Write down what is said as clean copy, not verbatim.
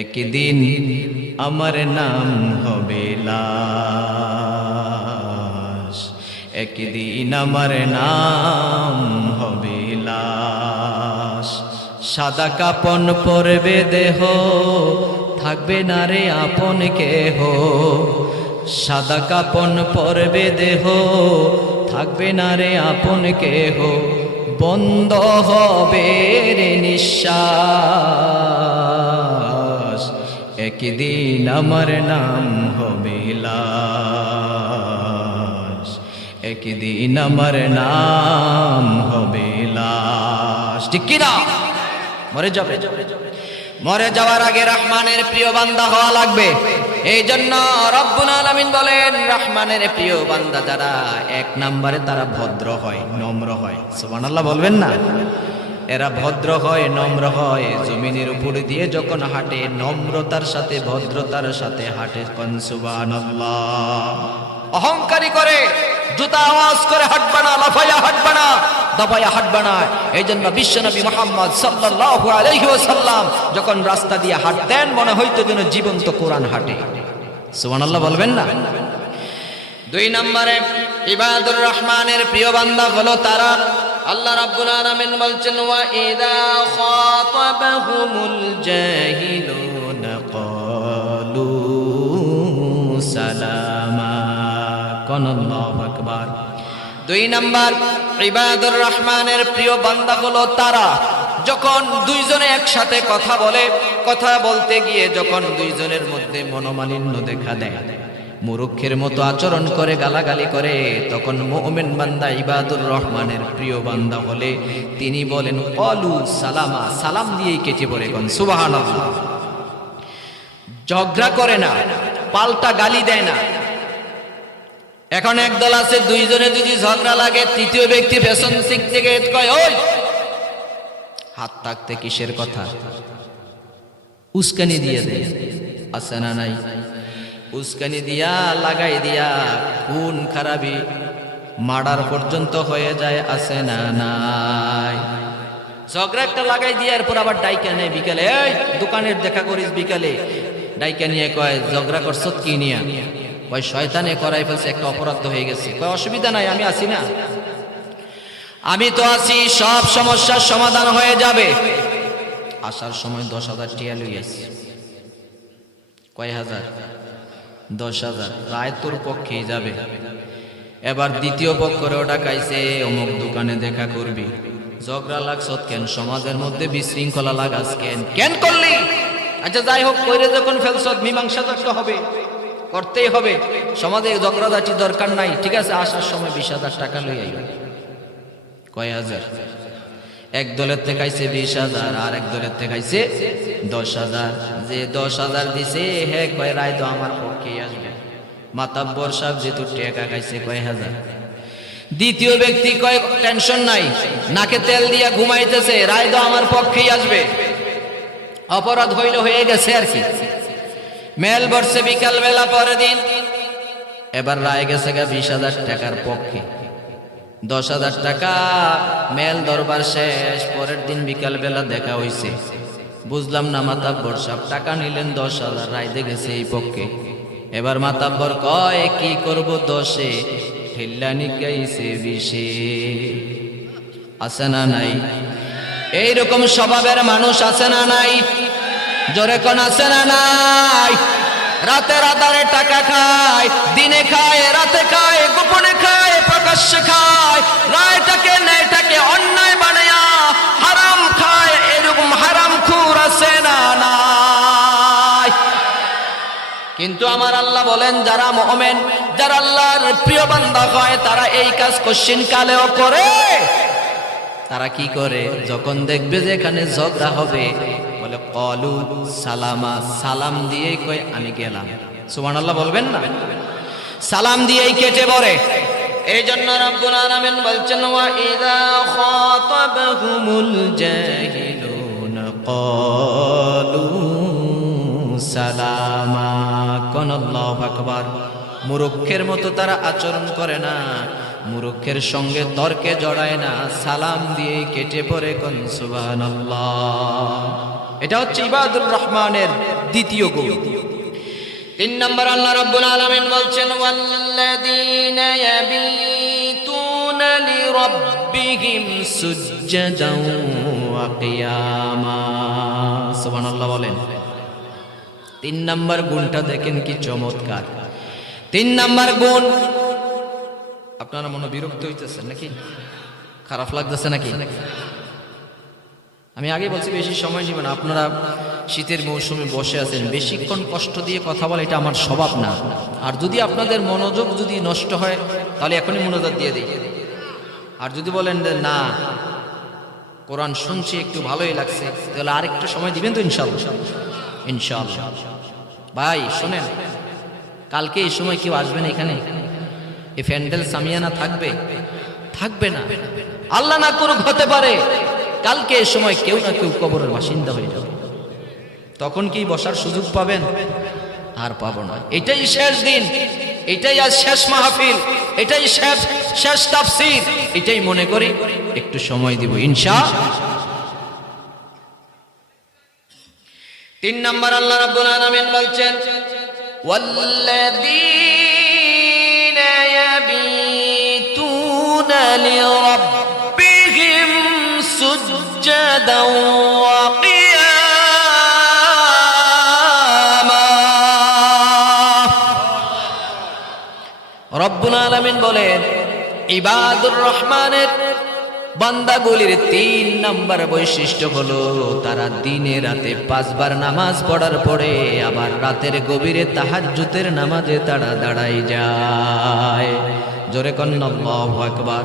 একদিন আমার নাম হবে লাশ, একদিন আমার নাম হবে লাশ। সাদা কাপন পরবে দেহ, থাকবে না রে আপন কেহ। সাদা কাপন পরবে দেহ, থাকবে না রে আপন কেহ। বন্ধ হবে রে নিঃশ্বাস, একদিন আমার নাম হবে লাশ, একদিন আমার নাম হবে লাশ। ঠিক কিনা? মরে যাবে, মরে যাওয়ার আগে রহমানের প্রিয় বান্দা হওয়া লাগবে। এই জন্য রব্বুল আলামিন বলেন, রহমানের প্রিয় বান্দা যারা, এক নম্বরে তারা ভদ্র হয়, নম্র হয়। সুবহানাল্লাহ বলবেন না? এরা ভদ্র হয়, নম্র হয়। জমিনের উপর দিয়ে যখন হাঁটে, নম্রতার সাথে ভদ্রতার সাথে হাঁটে। কোন সুবহানাল্লাহ। অহংকারী করে, জুতা আওয়াজ করে হাঁটবে না, লাফাইয়া হাঁটবে না, দাবাইয়া হাঁটবে না। এই জন্য বিশ্বনবী মুহাম্মদ সাল্লাল্লাহু আলাইহি ওয়াসাল্লাম যখন রাস্তা দিয়ে হাঁটতেন, মনে হইতো যেন জীবন্ত কোরআন হাঁটে। সুবহানাল্লাহ বলবেন না? দুই নম্বরে ইবাদুর রহমানের প্রিয় বান্দা হলো তারা, আল্লাহ রাব্বুল আলামিন বলছেন, ওয়া ইযা খাতাবাহুমুল জাহিলুনা ক্বালু সালামা। কোন আল্লাহু আকবার। দুই নাম্বার ইবাদুর রহমানের প্রিয় বান্দা হলো তারা, যখন দুইজনে একসাথে কথা বলে, কথা বলতে গিয়ে যখন দুইজনের মধ্যে মনোমালিন্য দেখা দেয়, মূর্খের মতো আচরণ করে, গালাগালি করে, তখন মুমিন বান্দা ইবাদুর রহমানের প্রিয় বান্দা হলে তিনি বলেন ক্বালু সালামা, সালাম দিয়েই কেটে পড়ে। কোন সুবহানাল্লাহ। ঝগড়া করে না, পাল্টা গালি দেয় না। এখন একদল আছে, দুইজনে যদি ঝগড়া লাগে, তৃতীয় ব্যক্তি পেছন দিক থেকে কয়, ওই হাত থাকতে কিসের কথা, উস্কানি দিয়ে দেয়। আছে না নাই? উস্কানি দিয়া, লাগাই দিয়া, খুন খারাপি, মার্ডার পর্যন্ত হয়ে যায়। আছে না নাই? ঝগড়া একটা লাগাই দিয়ে এরপর আবার ডাইকা নেয় বিকালে, এই দোকানের দেখা করিস বিকালে, ডাইকা নিয়ে কয় ঝগড়া করছ কি নিয়া? ওই শয়তানে করাই ফেলছে, একটা অপরাধ হয়ে গেছে। কয় অসুবিধা নাই, আমি আছি না, আমি তো আছি, সব সমস্যার সমাধান হয়ে যাবে। আসার সময় 10,000 টিয়া লইয়াছি। কয় হাজার? 10,000। রায় তোর পক্ষেই যাবে। এবার দ্বিতীয় পক্ষরেও ডাকাইছে, অমুক দোকানে দেখা করবি। ঝগড়া লাগছ কেন? সমাজের মধ্যে বিশৃঙ্খলা লাগাস কেন? কেন করলি? আচ্ছা যাই হোক, কইরে যখন ফেলছ, মীমাংসা তো হবে, করতেই হবে। সমাজে ঝগড়াঝাটি দরকার নাই, ঠিক আছে, আসার সময় 20,000 টাকা লই আইব। কয় হাজার? এক দলের থেকে আইছে 20,000, আর এক দলের থেকে আইছে 10,000। যে 10,000 দিছে, হে কয় রায় তো আমার পক্ষেই আসবে। মাতাব্বর সাহেব যেহেতু টাকা খাইছে, কয় হাজার। দ্বিতীয় ব্যক্তি কয় টেনশন নাই, নাকে তেল দিয়া ঘুমাইতেছে, রায় তো আমার পক্ষেই আসবে। অপরাধ হইল, হয়ে গেছে আর কি। মেল বসছে বিকাল বেলা, পরের দিন এবার রায় গেছে গা 20,000 টাকার পক্ষে। 10,000 টাকা মেল দরবার শেষ, পরের দিন বিকাল বেলা দেখা হইছে। বুঝলাম না, মাতাব্বর সাহেব টাকা নিলেন 10,000, রায় দে গেছে এই পক্ষে। এবার মাতাব্বর কয় কি করব, 10-এ ঠেল্লানি গাইছে 20-এ। আছে না নাই? এইরকম স্বভাবের মানুষ আছে না নাই? জোরে কোন আছে না নাই? রাতের আধারে টাকা খায়, দিনে খায়, রাতে খায়, গোপনে খায়, প্রকাশ্যে খায়, রায়টাকে ন্যায়টাকে অন্যায় বানায়া হারাম খায়। এরকম হারামখোর আছে না নাই? কিন্তু আমার আল্লাহ বলেন, যারা মুমিন, যারা আল্লাহর প্রিয় বান্দা হয়, তারা এই কাজ কশিন কালেও করে। তারা কি করে? যখন দেখবে যে এখানে ঝগড়া হবে, বলে ক্বালু সালামা, সালাম দিয়েই কয় আমি গেলাম। সুবহানাল্লাহ বলবেন না? সালাম দিয়েই কেটে পড়ে। এই জন্য রব্বুল আলামিন বলছেন, ওয়া ইযা খাতাবাহুমুল জাহিলুনা ক্বালু সালামা। কোন আল্লাহু আকবার। মূর্খের মতো তারা আচরণ করে না, মূর্খের সঙ্গে তর্কে জড়ায় না, সালাম দিয়ে কেটে পড়ে। কোন সুবহানাল্লাহ। এটা হচ্ছে ইবাদুর রহমানের দ্বিতীয় গুণ। 3 নম্বর আল্লাহ রাব্বুল আলামিন বলছেন ওয়াল্লাযীনা ইয়াবিতুনা লিরাব্বিহিম সুজদান ওয়া কিয়ামা। সুবহানাল্লাহ বলেন। 3 নম্বর গুণটা দেখেন কি চমৎকার। 3 নম্বর গুণ, আপনারা মনে বিরক্ত হইতেছেন নাকি, খারাপ লাগতেছে নাকি? আমি আগে বলছি বেশি সময় নিবেন। আপনারা শীতের মৌসুমে বসে আছেন, বেশিক্ষণ কষ্ট দিয়ে কথা বলা এটা আমার স্বভাব না। আর যদি আপনাদের মনোযোগ যদি নষ্ট হয় তাহলে এখনই মনোযোগ দিয়ে দিই। আর যদি বলেন যে না কোরআন শুনছি একটু ভালোই লাগছে, তাহলে আরেকটু সময় দিবেন তো ইনশাআল্লাহ। ইনশাআল্লাহ ভাই শোনেন, কালকে এই সময় কেউ আসবে না এখানে, এই প্যান্ডেল সামিয়ানা থাকবে থাকবে না, আল্লাহ না করুক হতে পারে কালকে এই সময় কেউ না কেউ কবরের বাসিন্দা হয়ে যাবে। তখন কি বসার সুযোগ পাবেন? আর পাবো না। এটাই শেষ দিন, এটাই আজ শেষ মাহফিল, এটাই শেষ তাফসীর, এটাই মনে করি একটু সময় দিব ইনশাআল্লাহ। 3 নম্বর আল্লাহ রাব্বুল আলামিন বলছেন ওয়াল্লাযীনা ইয়াবিতুনা লিরাব্বিহিম সুজদান ওয়া কিয়ামা। রব্বুল আলামিন বলেন ইবাদুর রহমানের বান্দাগুলির 3 নম্বর বৈশিষ্ট্য হলো তারা দিনে রাতে 5 বার নামাজ পড়ার পরে আবার রাতের গভীরে তাহাজ্জুদের নামাজে তারা দাঁড়ায় যায়। জোরে কন্না আল্লাহু আকবার।